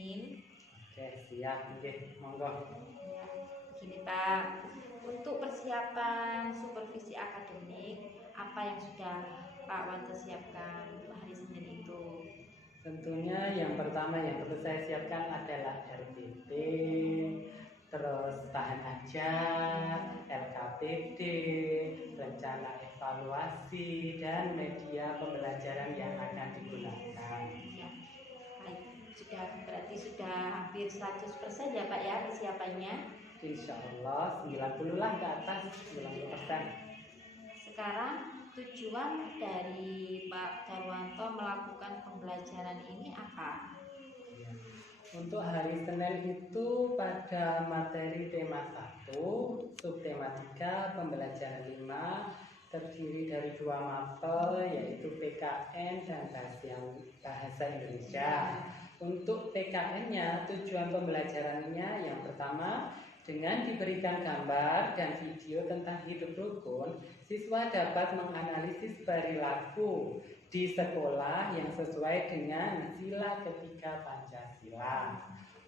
Nin. Oke, siap. Oke, monggo. Ya, begini Pak, untuk persiapan supervisi akademik, apa yang sudah Pak Wanto siapkan untuk hari Senin itu? Tentunya yang pertama yang perlu saya siapkan adalah RPP, terus tahan ajar, LKPD, rencana evaluasi, dan media pembelajaran yang akan digunakan. Ya, baik. Berarti sudah hampir 100% ya Pak ya persiapannya? Insya Allah 90 lah ke atas, 90%. Sekarang tujuan dari Pak Darwanto melakukan pembelajaran ini apa? Untuk hari Senin itu pada materi tema 1, subtema 3, pembelajaran 5 terdiri dari 2 mapel yaitu PKN dan Bahasa Indonesia. Untuk PKN-nya tujuan pembelajarannya yang pertama, dengan diberikan gambar dan video tentang hidup rukun, siswa dapat menganalisis perilaku di sekolah yang sesuai dengan sila ketiga Pancasila.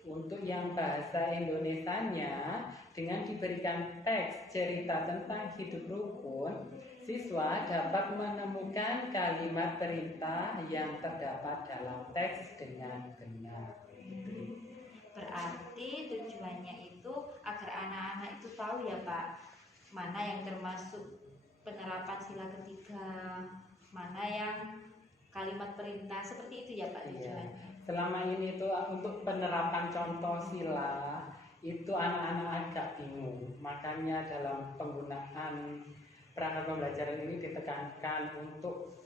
Untuk yang bahasa Indonesianya, dengan diberikan teks cerita tentang hidup rukun, siswa dapat menemukan kalimat perintah yang terdapat dalam teks dengan benar. Berarti tujuannya itu agar anak-anak itu tahu ya Pak, mana yang termasuk penerapan sila ketiga, mana yang kalimat perintah, seperti itu ya Pak tujuannya. Iya. Selama ini itu untuk penerapan contoh sila itu anak-anak agak bingung. Makanya dalam penggunaan perangkat pembelajaran ini ditekankan untuk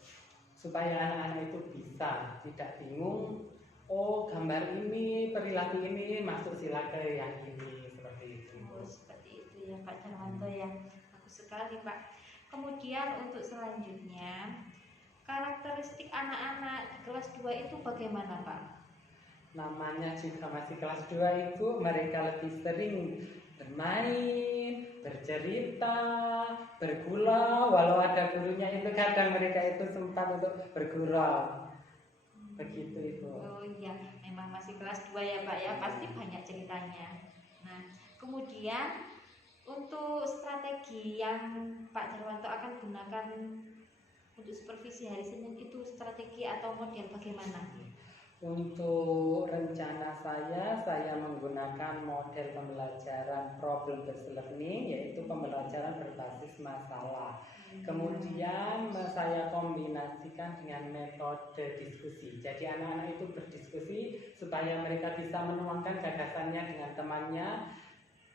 supaya anak-anak itu bisa tidak bingung. Oh, gambar ini, perilaku ini masuk sila ke yang ini, seperti itu. Oh, seperti itu ya Pak Darwanto ya. Bagus sekali Pak. Kemudian untuk selanjutnya, karakteristik anak-anak di kelas 2 itu bagaimana Pak? Namanya juga masih kelas 2 itu mereka lebih sering bermain, bercerita, bergurau. Walau ada gurunya itu kadang mereka itu sempat untuk bergurau. Begitu itu. Oh iya, memang masih kelas 2 ya Pak ya, pasti banyak ceritanya. Nah, kemudian untuk strategi yang Pak Darwanto akan gunakan untuk supervisi hari Senin itu strategi atau model bagaimana? Untuk rencana saya menggunakan model pembelajaran problem based learning, yaitu pembelajaran berbasis masalah. Kemudian saya kombinasikan dengan metode diskusi. Jadi anak-anak itu berdiskusi supaya mereka bisa menuangkan gagasannya dengan temannya.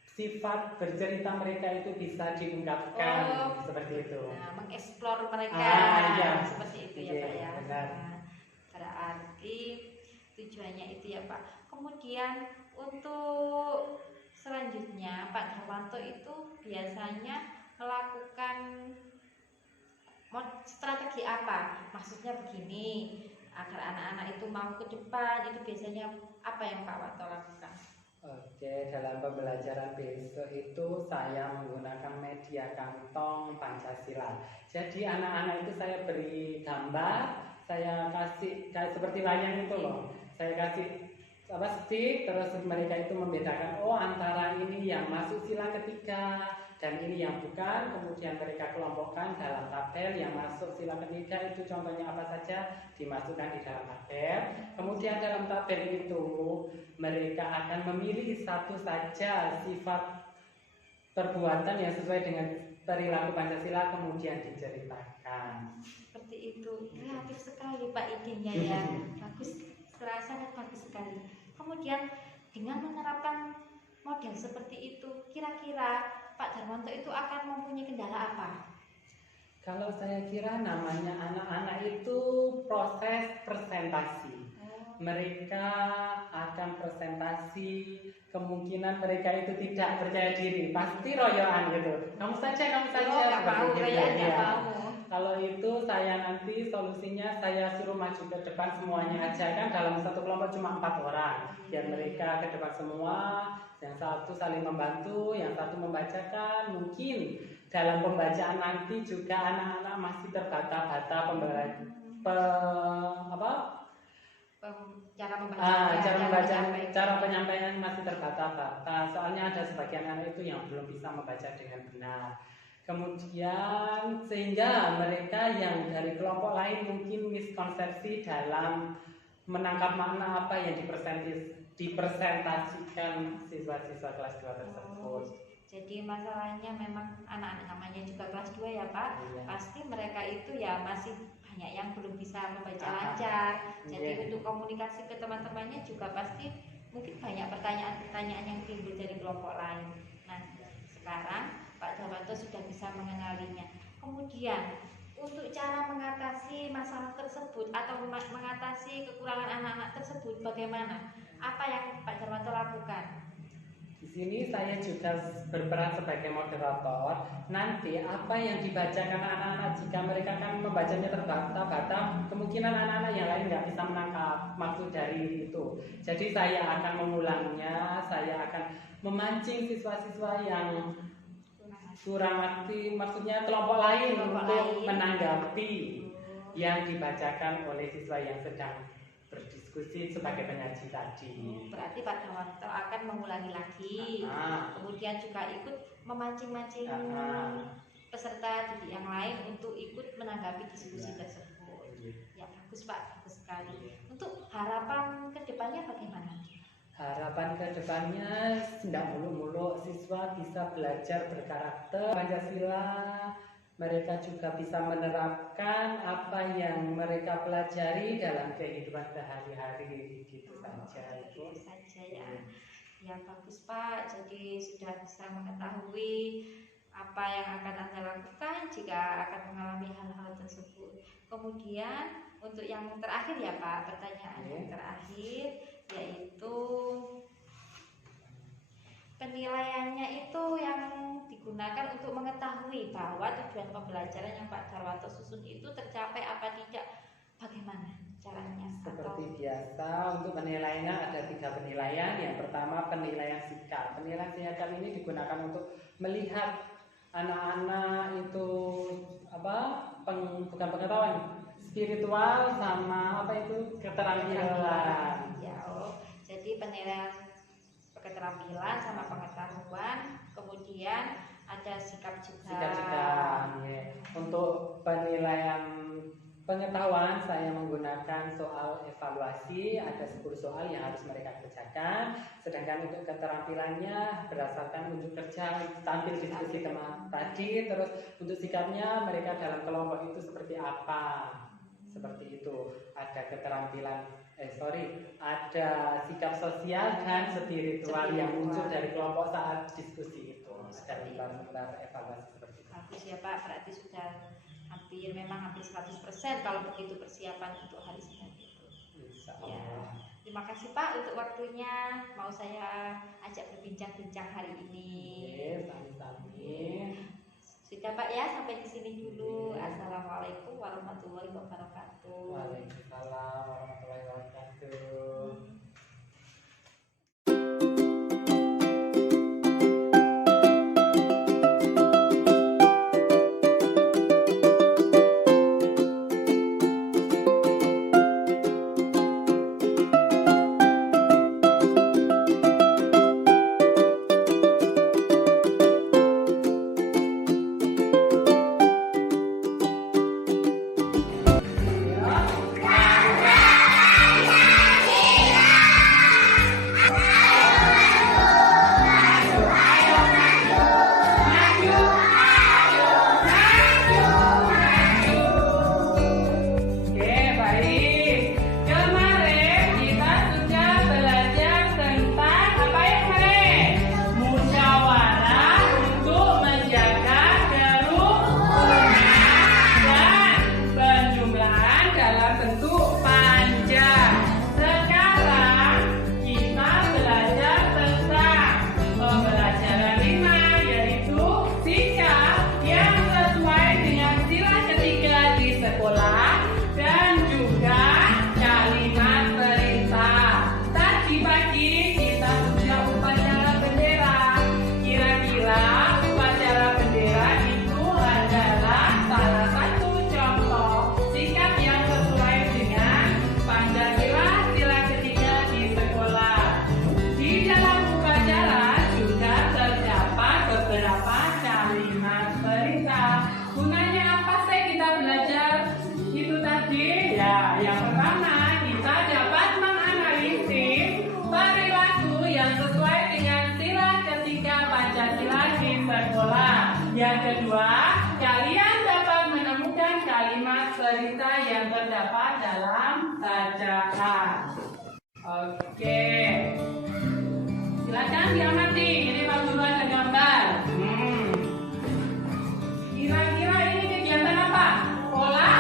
Sifat bercerita mereka itu bisa diungkapkan seperti itu. Nah, mengeksplor mereka iya. Seperti itu ya Iya, Pak ya. benar. Nah, berarti tujuannya itu ya Pak. Kemudian untuk selanjutnya Pak Darwanto itu biasanya melakukan strategi apa? Maksudnya begini, agar anak-anak itu mau ke depan, itu biasanya apa yang Pak Wanto lakukan? Oke, dalam pembelajaran besok itu saya menggunakan media kantong Pancasila. Jadi anak-anak itu saya beri gambar, saya kasih kayak seperti wayang itu loh. Saya kasih stick, terus mereka itu membedakan antara ini yang masuk sila ketiga dan ini yang bukan. Kemudian mereka kelompokkan dalam tabel yang masuk sila ketiga itu contohnya apa saja dimasukkan di dalam tabel. Kemudian dalam tabel itu mereka akan memilih satu saja sifat perbuatan yang sesuai dengan perilaku Pancasila kemudian diceritakan. Seperti itu, kreatif sekali Pak idenya ya. Bagus, sangat bagus sekali. Kemudian dengan menerapkan model seperti itu, kira-kira Pak Darwanto itu akan mempunyai kendala apa? Kalau saya kira namanya anak-anak itu proses presentasi. Mereka akan presentasi, kemungkinan mereka itu tidak percaya diri, pasti royoan gitu. Kamu saja Nggak mau, ya. Kalau itu saya nanti solusinya saya suruh maju ke depan semuanya aja, kan dalam satu kelompok cuma 4 orang, biar mereka ke depan semua, yang satu saling membantu, yang satu membacakan. Mungkin dalam pembacaan nanti juga anak-anak masih terbata-bata cara membaca cara penyampaian masih terbata-bata, soalnya ada sebagian anak itu yang belum bisa membaca dengan benar. Kemudian sehingga mereka yang dari kelompok lain mungkin miskonsepsi dalam menangkap makna apa yang dipresentasikan siswa-siswa kelas 2 tersebut. Jadi masalahnya memang anak-anak namanya juga kelas 2 ya Pak. Iya. Pasti mereka itu ya masih banyak yang belum bisa membaca lancar. Jadi untuk komunikasi ke teman-temannya juga pasti mungkin banyak pertanyaan-pertanyaan yang timbul dari kelompok lain. Nah, sekarang Pak Darwanto sudah bisa mengenalinya. Kemudian untuk cara mengatasi masalah tersebut atau mengatasi kekurangan anak-anak tersebut bagaimana? Apa yang Pak Darwanto lakukan? Di sini saya juga berperan sebagai moderator. Nanti apa yang dibacakan anak-anak, jika mereka kan membacanya terbata-bata, kemungkinan anak-anak yang lain nggak bisa menangkap maksud dari itu. Jadi saya akan mengulangnya, saya akan memancing siswa-siswa yang kurang aktif, maksudnya kelompok lain untuk menanggapi yang dibacakan oleh siswa yang sedang berdiskusi sebagai penyaji tadi. Berarti Pak Darwanto akan mengulangi lagi, kemudian juga ikut memancing-mancing peserta didik yang lain untuk ikut menanggapi diskusi tersebut. Ya bagus Pak, bagus sekali. Untuk harapan kedepannya bagaimana? Harapan kedepannya tidak muluk-muluk, siswa bisa belajar berkarakter Pancasila, mereka juga bisa menerapkan apa yang mereka pelajari dalam kehidupan sehari-hari, gitu saja. Gitu saja ya. Ya bagus Pak, jadi sudah bisa mengetahui apa yang akan Anda lakukan jika akan mengalami hal-hal tersebut. Kemudian untuk yang terakhir ya Pak, pertanyaan yang terakhir yaitu penilaiannya itu yang digunakan untuk mengetahui bahwa tujuan pembelajaran yang Pak Darwanto susun itu tercapai apa tidak, bagaimana caranya? Seperti biasa untuk penilaiannya ada 3 penilaian. Yang pertama penilaian sikap. Penilaian sikap ini digunakan untuk melihat anak-anak itu bukan pengetahuan, spiritual sama keterampilan. Jadi penilaian keterampilan sama pengetahuan, kemudian ada sikap juga. Ya. Untuk penilaian pengetahuan saya menggunakan soal evaluasi, ada 10 soal yang harus mereka kerjakan. Sedangkan untuk keterampilannya berdasarkan unjuk kerja, tampil diskusi teman tadi. Terus untuk sikapnya mereka dalam kelompok itu seperti apa, seperti itu. Ada keterampilan ada sikap sosial dan spiritual yang muncul dari kelompok saat diskusi itu. Dalam evaluasi seperti itu. Bagus ya Pak, berarti sudah hampir 100% kalau begitu persiapan untuk hari Senin itu. Ya. Terima kasih Pak untuk waktunya, mau saya ajak berbincang-bincang hari ini. Sami-sami. Sudah Pak ya, sampai di sini dulu. Assalamualaikum warahmatullahi wabarakatuh. Waalaikumsalam warahmatullahi wabarakatuh. membuat pola. Yang kedua, kalian dapat menemukan kalimat cerita yang terdapat dalam bacaan. Oke, silakan diamati. Ini Pak Guru ada gambar. Kira-kira ini kegiatan apa? Pola?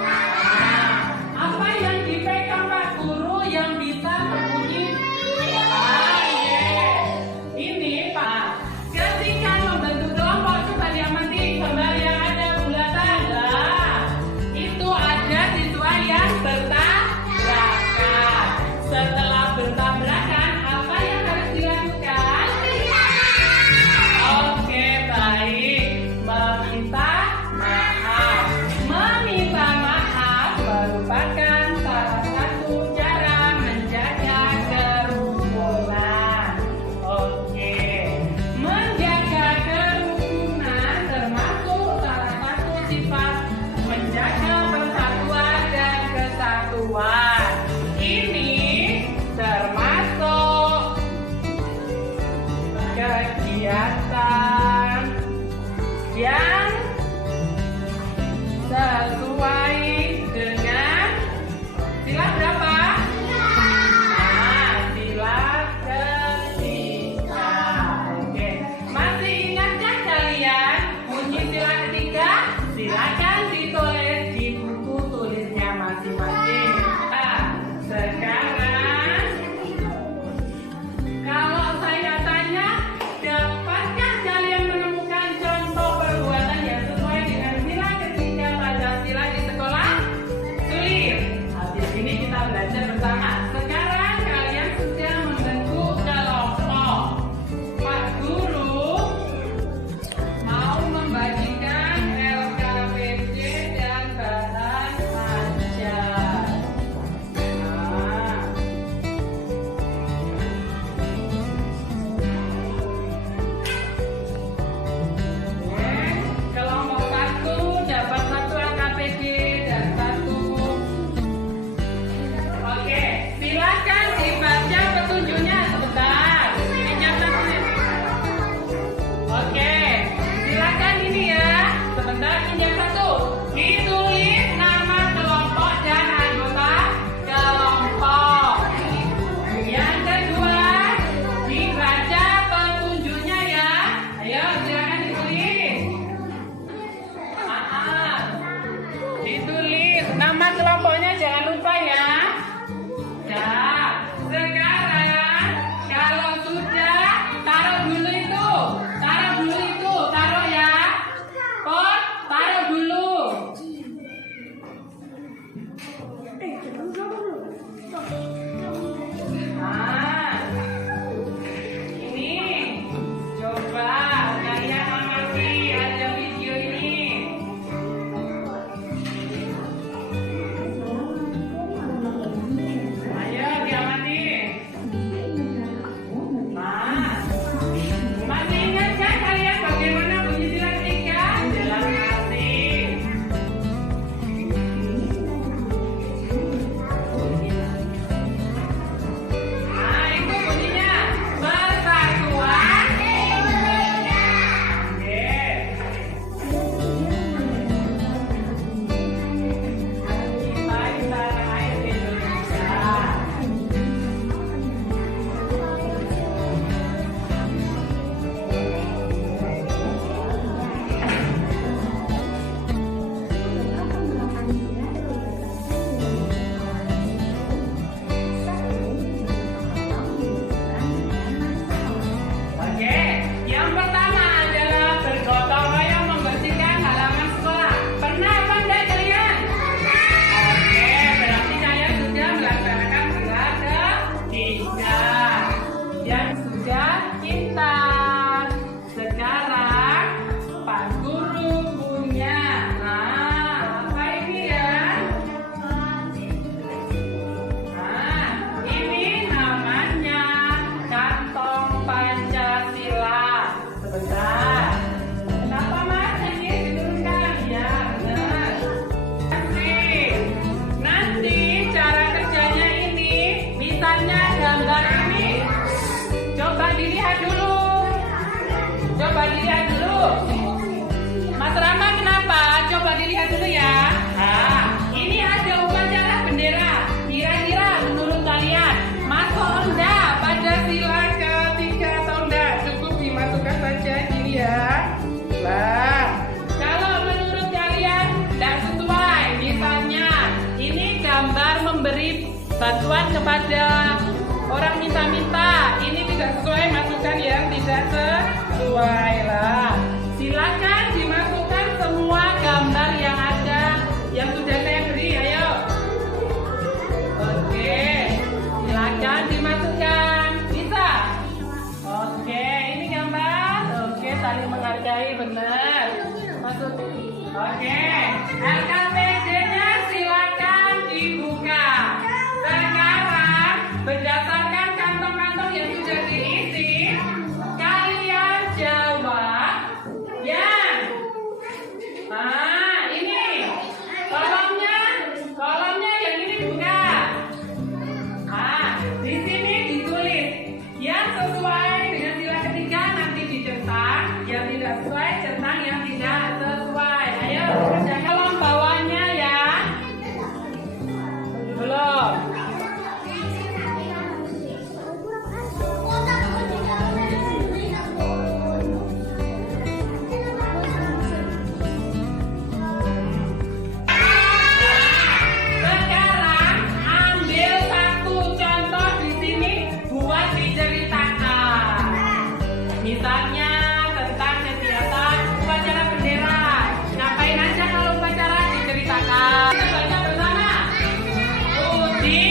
Nah, apa yang dipegang Pak Guru yang bisa berbunyi? Ini Pak, ketika membentuk kelompok, coba diamati gambar yang ada bulatan. Nah, itu ada siswa yang bertabrakan. Setelah bertabrakan, apa yang harus dilakukan? Mas Rama kenapa? Coba dilihat dulu ya. Nah, ini ada upacara bendera. Kira-kira menurut kalian masuk enggak pada sila ketiga atau enggak? Cukup dimasukkan saja gini ya. Nah, kalau menurut kalian enggak sesuai, misalnya ini gambar memberi bantuan kepada orang minta-minta, ini tidak sesuai, masukkan yang tidak sesuai lah. Silakan dimasukkan semua gambar yang ada, yang sudah saya beri, ayo. Oke, silakan dimasukkan. Bisa? Oke, ini gambar. Oke, saling menghargai, benar. Masuk. Oke, LKPD-nya silakan dibuka. Sekarang berdasarkan kantong-kantong yang sudah diisi, kalian jawab yang ini kolomnya yang ini dibuka. Di sini ditulis yang sesuai dengan sila ketiga, nanti dicetak, yang tidak sesuai centang yang tidak sesuai. Ayo kerjakan kolom bawahnya ya. Belum. Sekarang ambil satu contoh di sini buat diceritakan. Misalnya tentang kegiatan upacara bendera. Ngapain aja kalau upacara diceritakan? Kita baca bersama. Uji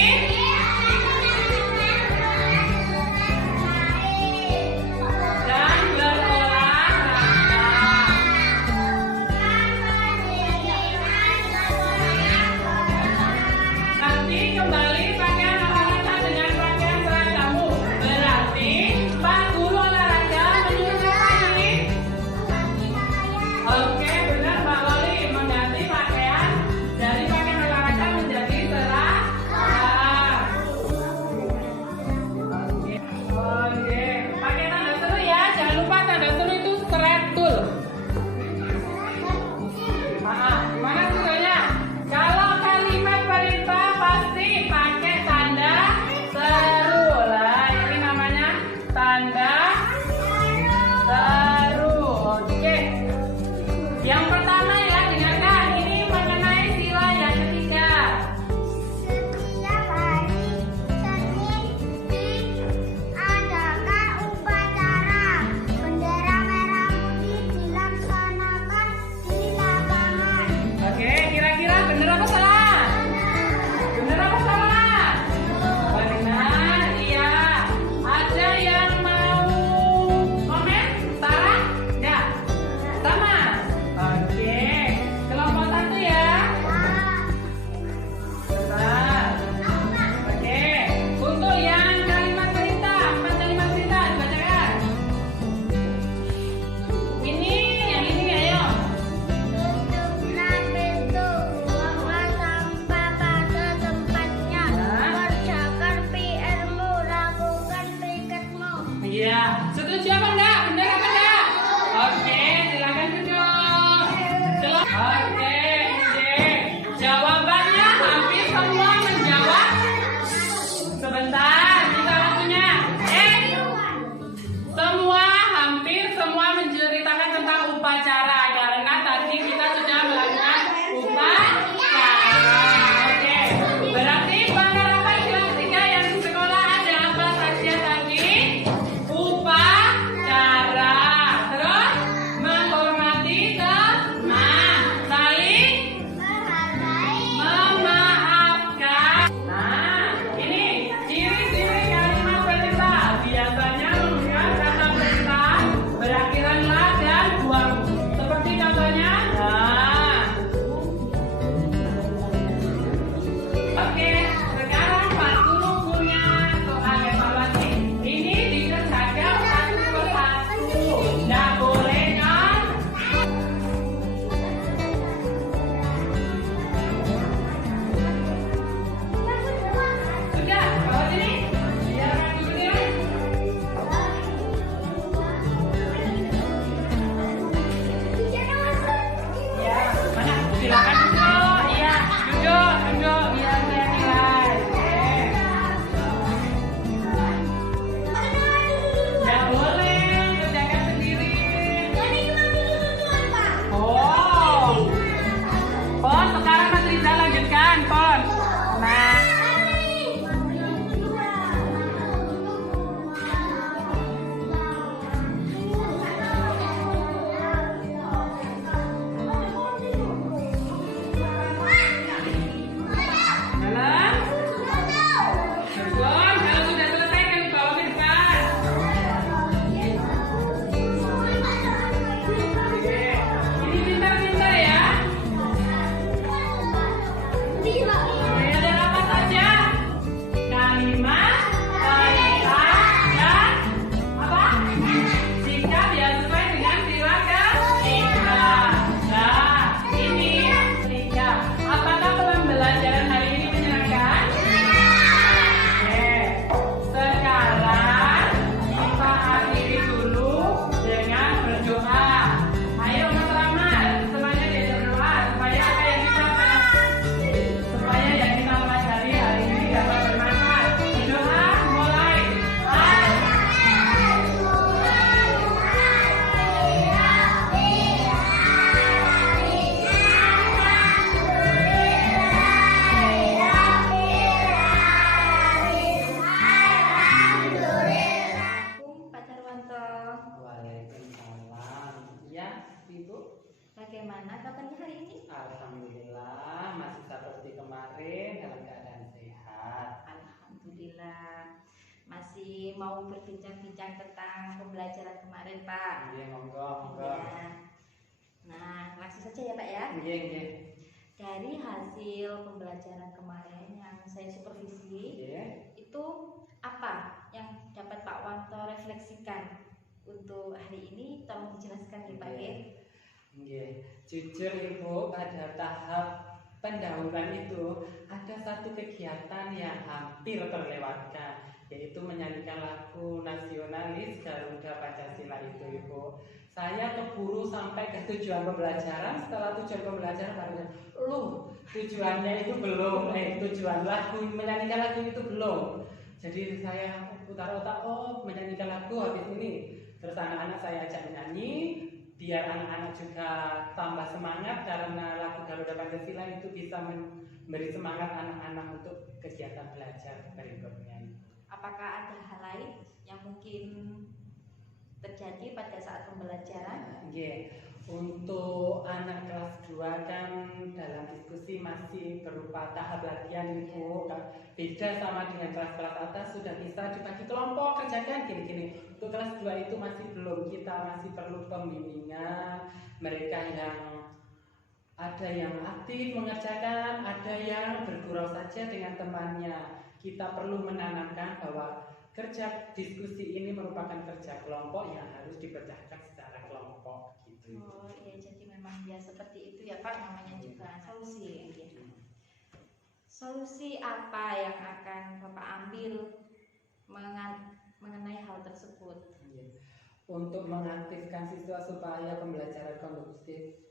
dan berolahraga. Nanti kembali pakaian olahraga dengan pakaian seragamu. Berarti Pak Guru olahraga menyuruh ini. Oke, benar Mbak Loli, mengganti pakaian dari pakaian olahraga menjadi seragam. Oke, pakai tanda seru ya. Jangan lupa tanda seru itu seratul. Mana serunya? Kalau kalimat perintah pasti pakai tanda seru lah. Ini namanya tanda seru. Oke. Yang pertama ya, dengarkan. Ini mengenai sila yang ketiga. Setiap hari Senin diadakan upacara bendera merah putih dilaksanakan di lapangan. Oke, kira-kira bener apa salah? Bener apa salah? Benar, iya. Ada yang mau komen? Salah? Enggak? Sama? Oke, kelompok satu ya. Benar. Oke, untuk yang kalimat perintah, 4 kalimat perintah dibacakan. Ini, yang ini ayo. Tutuplah pintu, buanglah sampah pada tempatnya. Kerjakan PR-mu, lakukan piketmu. Iya, setuju apa enggak? Benar apa enggak? Oke, silakan duduk. Oke, jawabannya hampir semua menjawab. Sebentar, kita waktunya. Hampir semua menceritakan tentang upacara karena tadi kita sudah melakukan upacara. Oke, berarti penerapan sila ketiga yang di sekolah ada apa saja tadi? Upacara. berbincang tentang pembelajaran kemarin, Pak. Iya, monggo, monggo. Ya. Nah, langsung saja ya, Pak ya. Iya, iya. Dari hasil pembelajaran kemarin yang saya supervisi, Iya. itu apa yang dapat Pak Wanto refleksikan untuk hari ini? Tolong dijelaskan ya, Pak. Iya. Ya. Iya. Jujur Ibu, pada tahap pendahuluan itu ada satu kegiatan yang hampir terlewatkan, yaitu menyanyikan lagu nasionalis Garuda Pancasila itu Ibu. Saya keburu sampai ke tujuan pembelajaran. Setelah tujuan pembelajaran baru tujuannya itu belum, tujuan lagu, menyanyikan lagu itu belum. Jadi saya putar otak, menyanyikan lagu habis ini. Terus anak-anak saya ajak menyanyi, biar anak-anak juga tambah semangat, karena lagu Garuda Pancasila itu bisa memberi semangat anak-anak untuk kegiatan belajar berikutnya. Apakah ada hal lain yang mungkin terjadi pada saat pembelajaran? Iya. Untuk anak kelas 2 kan dalam diskusi masih berupa tahap latihan Ibu. Beda sama dengan kelas-kelas atas, sudah bisa dibagi kelompok, kerjakan gini-gini. Untuk kelas 2 itu masih belum, kita masih perlu pembimbingan. Mereka yang ada yang aktif mengerjakan, ada yang bergurau saja dengan temannya. Kita perlu menanamkan bahwa kerja diskusi ini merupakan kerja kelompok yang harus dipecahkan secara kelompok gitu. Oh iya, jadi memang ya seperti itu ya Pak, namanya juga solusi. Ya. Solusi apa yang akan Bapak ambil mengenai hal tersebut? Untuk mengaktifkan siswa supaya pembelajaran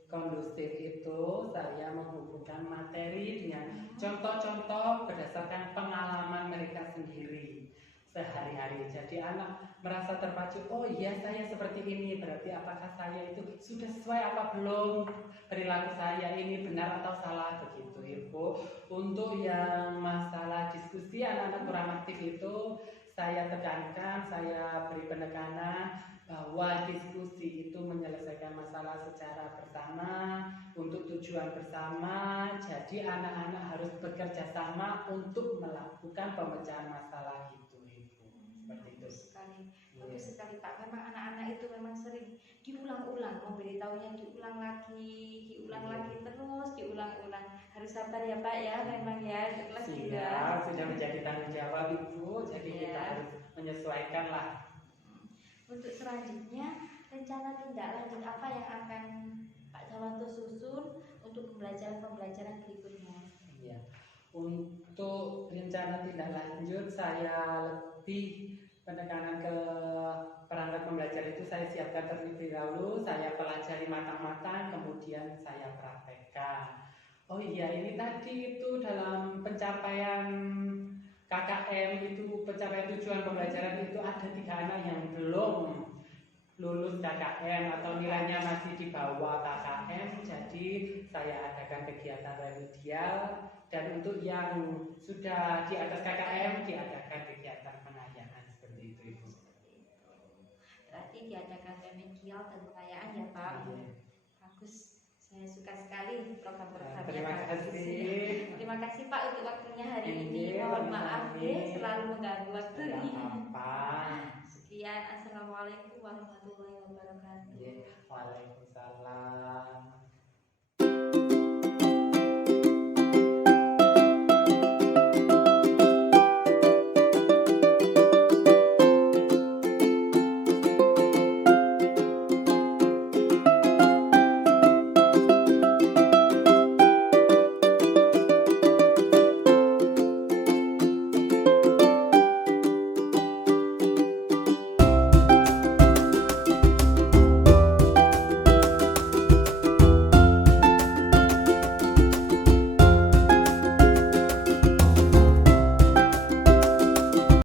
kondusif itu, saya menghubungkan materi dengan contoh-contoh berdasarkan pengalaman mereka sendiri sehari-hari. Jadi anak merasa terpacu, oh iya saya seperti ini, berarti apakah saya itu sudah sesuai apa belum, perilaku saya ini benar atau salah, begitu Ibu. Untuk yang masalah diskusi anak-anak kurang aktif itu, saya tekankan, saya beri penekanan bahwa diskusi itu menyelesaikan masalah secara bersama untuk tujuan bersama. Jadi anak-anak harus bekerja sama untuk melakukan pemecahan masalah itu Ibu. Seperti itu. Bagus sekali Pak. Memang anak-anak itu memang sering diulang-ulang, memberitahunya diulang lagi terus diulang-ulang. Harus sabar ya Pak ya, memang ya untuk kelas juga. Sudah menjadi tanggung jawab Ibu. Jadi kita harus menyesuaikan lah. Untuk selanjutnya, rencana tindak lanjut apa yang akan Pak Jawanto susun untuk pembelajaran berikutnya? Iya. Untuk rencana tindak lanjut, saya lebih penekanan ke perangkat pembelajar itu saya siapkan terlebih dahulu, saya pelajari matang-matang, kemudian saya praktekkan. Oh iya, ini tadi itu dalam pencapaian KKM itu, pencapaian tujuan pembelajaran itu ada 3 anak yang belum lulus KKM atau nilainya masih di bawah KKM. Jadi saya adakan kegiatan remedial, dan untuk yang sudah di atas KKM diadakan kegiatan pengayaan seperti itu Ibu. Berarti diadakan remedial dan pengayaan ya Pak. Bagus. Saya suka sekali program-programnya. Terima kasih. Terima kasih Pak untuk waktunya hari ini. Mohon maaf ya selalu mengganggu waktunya. Sekian, assalamualaikum warahmatullahi wabarakatuh. Waalaikumsalam.